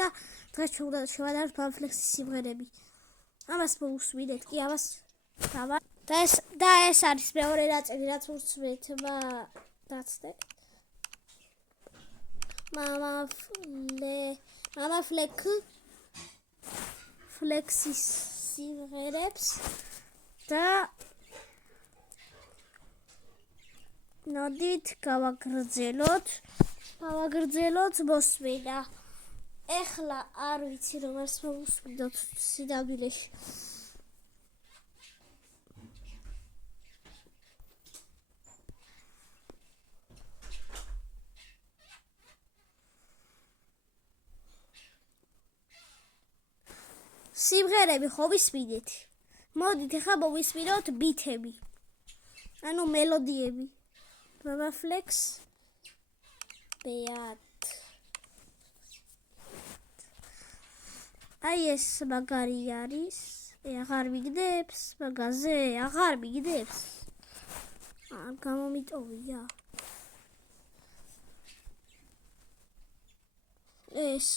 და დღეს შევადარებთ პამფლექსის სიმღერები. ამას მოусმინეთ კი ამას და ეს არის მეორე ნაწილი რაც უსმენთ დაცდეთ. მამა ფლექსის სიმღერებს და ნოდით გავაგრძელოთ მოსმენა. ეხლა არ ვიცი რომელს მოვუსმინოთ სინამდვილეში. სიმღერები ხო ვისმინეთ? მოდით ახლა მოვისმინოთ ბითები. ანუ მელოდიები. მამა ფლექს ბეატ. აი ეს მაგარი არის. აღარ მიგდებს, მაგაზე აღარ მიგდებს. გამომიტოვია. ეს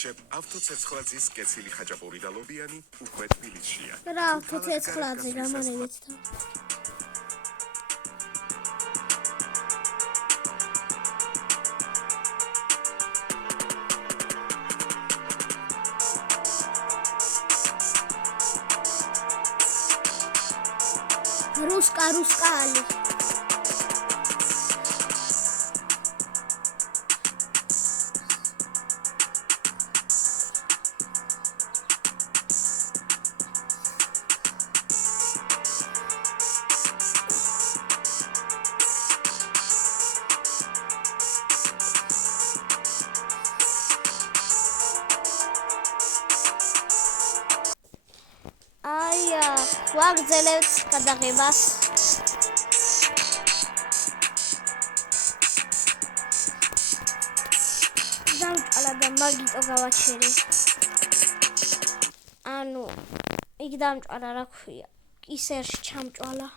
შევ ავტოცეცხლაძის კეცილი ხაჭაპური და ლობიანი უკვე თბილისშია. რა ავტოცეცხლაძე გამონებით თან. რუსკა ალი. ვაგრძელებთ გადაღებას. დამჭალა და მაგიტო გავაჩერე. ანუ იქ დამჭალა რა ქვია. კისერში ჩამჭალა.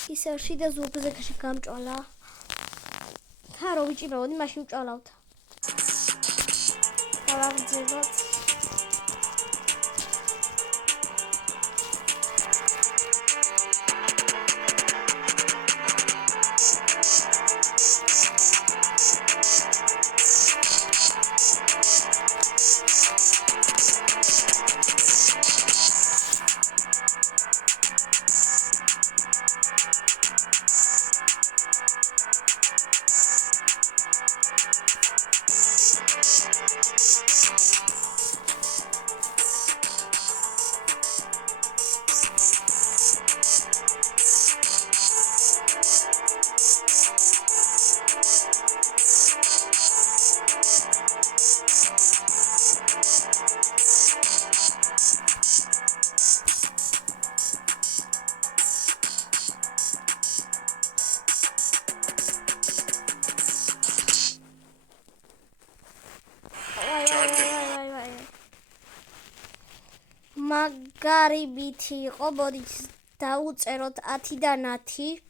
კისერში და ზურგზე გამჭალა. ხარო ვიჭიმეოდი მაშინ ვჭალავთ. გავაგრძელოთ. მაგარი ბითი იყო, მოდით დავუწეროთ 10-დან 10.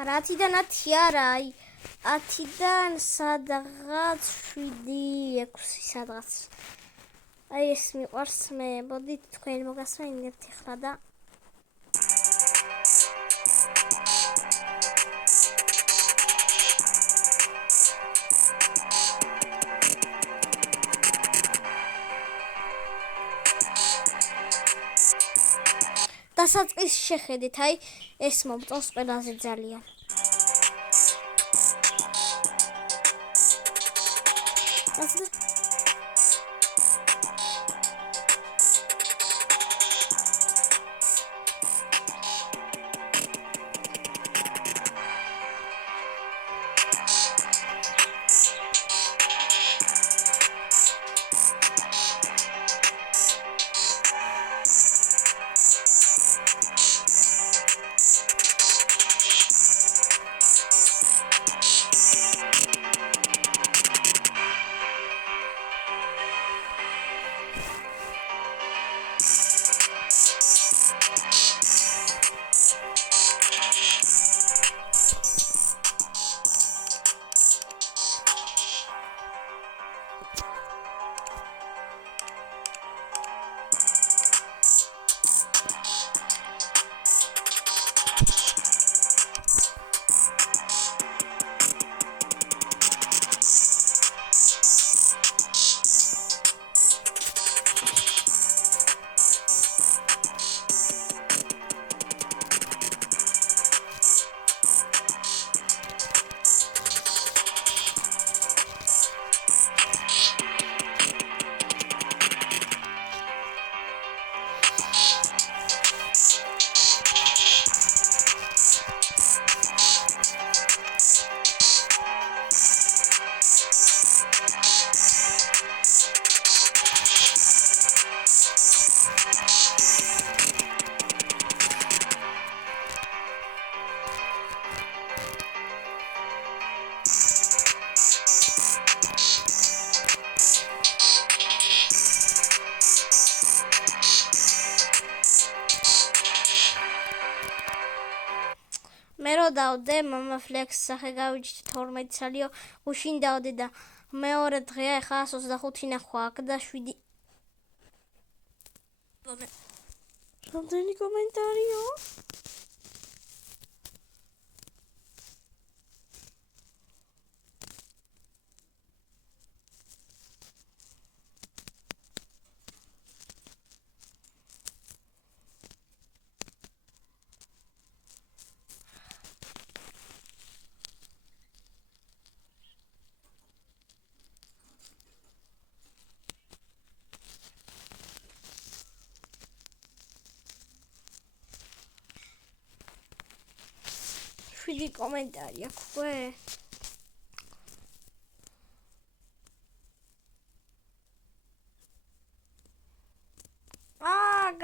არა 10-დან 10 არა, აი 10-დან სადღაც 7-6 სადღაც. აი ეს მიყვარს მე, მოდით თქვენ მოგასმენთ ახლა და დასაწყის შეხედეთ, აი ეს მომწონს ყველაზე ძალიან. მე რო დავდე მამა ფლექს სახე გავიჩი 12 წალიო გუშინ დავდე და მეორე დღეა ეხლა 25 ნახვა აქ და 7 რამდენი კომენტარიო შვიდი კომენტარი აქვს უკვე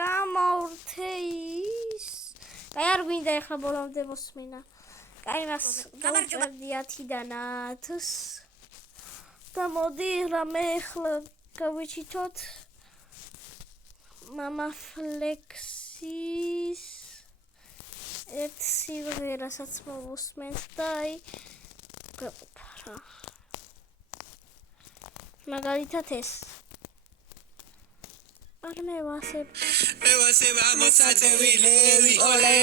გამავრთე ის კაი არ გვინდა ეხლა ბოლომდე მოსმენა კაი მას დავწერდი 10-დან 10-ს და მოდი რამე ეხლა გავიჩითოთ მამა ფლექსის ერთ სიმღერასაც მოვუსმენთ და აი გვეყოფა რა მაგალითად ეს არ მე ვასებ მოსაწევილები ოლე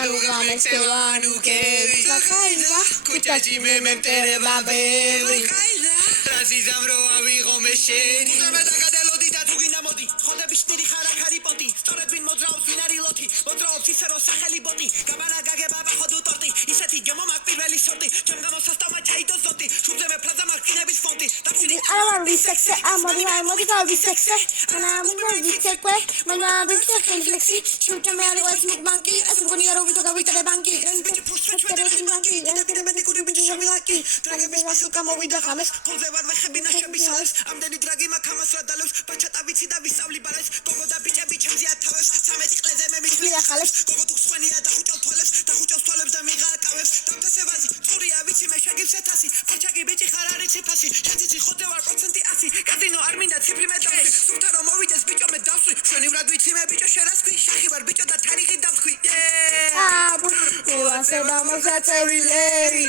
ანუ გამეცევანუ კევი ლაკაილა კუჭაჭი მე მემტერება ბევი რაზიზამ რო ავიღო მე შენი მე დაგადელოდი და თუ გინდა მოდი ხოდები შტირი ხარაქარი პონტი სწორედ ვინ მოძრაობს ვინ არის ლოთი მოძრაობს ისე რომ სახელი ბოტი გამანა გაგება ბახოდუ ტორტი ისეთი გემო მაგ პირველი სორტი ჩემ გამოსასტავმა ჩაიდო ზონტი შუბზე მე ფრაზა მაგ კინების ფონტი დაფშიდი არა ვისექსე ამოდი მოდი გავისექსე ანა ვისეკვე მანა ვისექსე ფლექსი შუჭე მე არის ეს მუგმანკი ეს მგონია რომ ვიდო გავიწერე ბანკი ეს ბიჭი ფუშჩერე ბანკი და კიდე კური ბიჭი ჟამილაკი დრაგების მასილკა მოვიდა ხამეს ხოლზე ვარ ვეხები ნაშების ალებს ამდენი დრაგი მაქამას რა დალევს ბაჩატა ვიცი და ვისწავლი ბალებს გოგო და ბიჭები ჩემზე ათავებს 13 ყლეზე მე მიხლი ახალებს გოგო თუ ხსვენია და ხუჭავს თვალებს და მიღაკავებს დამთესებაზი წურია ვიცი მე შეგივს ეთასი ბაჩაკი ბიჭი ხარ არის ციფასი შეძიცი ხოდე ვარ პროცენტი 100 კაზინო არ მინდა ციფრი მე დავსვი სულთა რომ მოვიდეს ბიჭო მე დავსვი შენივრად ვიცი მე ბიჭო შერასქვი შახი ვარ ბიჭო და თარიღი დავსქვი ევასება მოსაწევილები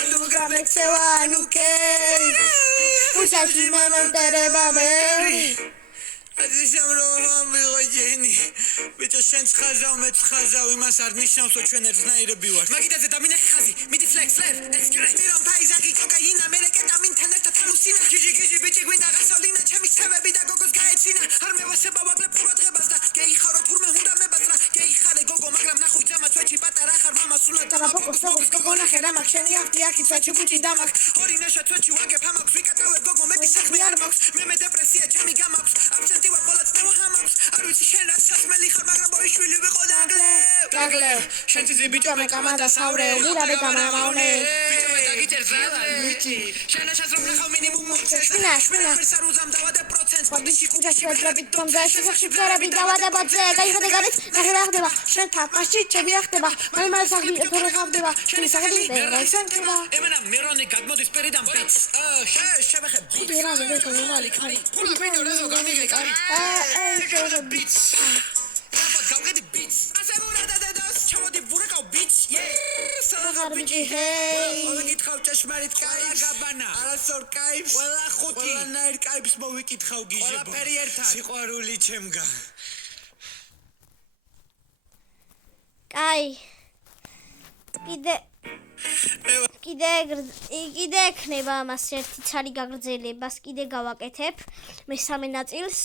ანუ გამეცევანუ კევი უშაში მე მემტერება ბევი აზისამ რომ ამიღო ჯენი ბიჭო შენ ცხაზავ მე ცხაზავ იმას არ ნიშნავს რომ ჩვენ ერთნაირები ვართ მაგიდაზე დამინე ხაზი მიდი ფლექს ლევ ექსკრეტ მირონ ფაიზაკი კოკაინა მე კეტამინ თანერთა თალუსინა გიჟი ბიჭი გვინდა გასავლინა ჩემი ცევები და გოგოს გაეცინა არ მევასება ვაკლებ ყურადღებას და გეიხარო თურმე უნდა მებაცრა გეიხარე გოგო მაგრამ ნახვი ძამა წვეჩი პატარა ხარ მამა სულა და ფოკუს გოგო ნახე რა მაგ შენი ახტი აქი წვეჩი ბუჭი და მაგ ორი ნაშა წვეჩი ვაგებ ამაქვს ვიკატავე გოგო მე საქმე არ მაქვს მე დეპრესია ჩემი გამაქვს აბსენტი ვარ ყოლაც ნევამაქვს არ ვიცი შენ რა სასმელი ხარ მაგრამ ბოიშვილი ვიყო დაგლე შენ ცი ბიჭო მე კამანდა სავრე ვირა მე გამამავნე ბიჭო მე დაგიჭერ ზალა ბიჭი შენ შენ რომ ნახავ მინიმუმ მოხსნა ფერსარუზამ დავადე პროცენტს ბიჭი კუჭაში ვაძრაბით თომზე შესახში ფერები დავადე ბოძე გაიხადე გარეთ ნახე რა ხდება შენ თაფაში ჩემი ახდება მე სახი ეთორე ხავდება შენი სახელი რა ისანქება ემენა მერონი გადმოდის პერიდან ბიჭ შევეხებ რა ვიღალი ხარი ფული ვიდეო რაზო გამიგე კარი შევეხებ ბიჭ გავგედი ბიჭ ასე მურადადადას ჩამოდი ვურეკავ ბიჭ საღარ ბიჭი ჰეი მოვიკითხავ ჭეშმარიტ კაიფს გაბანა არასორ კაიფს ყველა ხუთი ყველანაირ კაიფს მოვიკითხავ გიჟებო ყველაფერი ერთად სიყვარული ჩემგან კაი კიდე ექნება ამას ერთი ცალი გაგრძელებას კიდე გავაკეთებ მესამე ნაწილს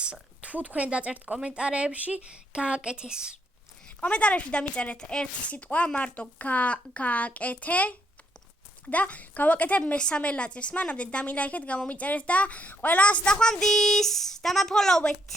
თუ თქვენ დაწერთ კომენტარებში გააკეთეს კომენტარებში დამიწერეთ ერთი სიტყვა მარტო გააკეთე და გავაკეთებ მესამე ნაწილს მანამდე დამილაიქეთ გამომიწერეთ და ყველას დახვამდის დამაფოლოვეთ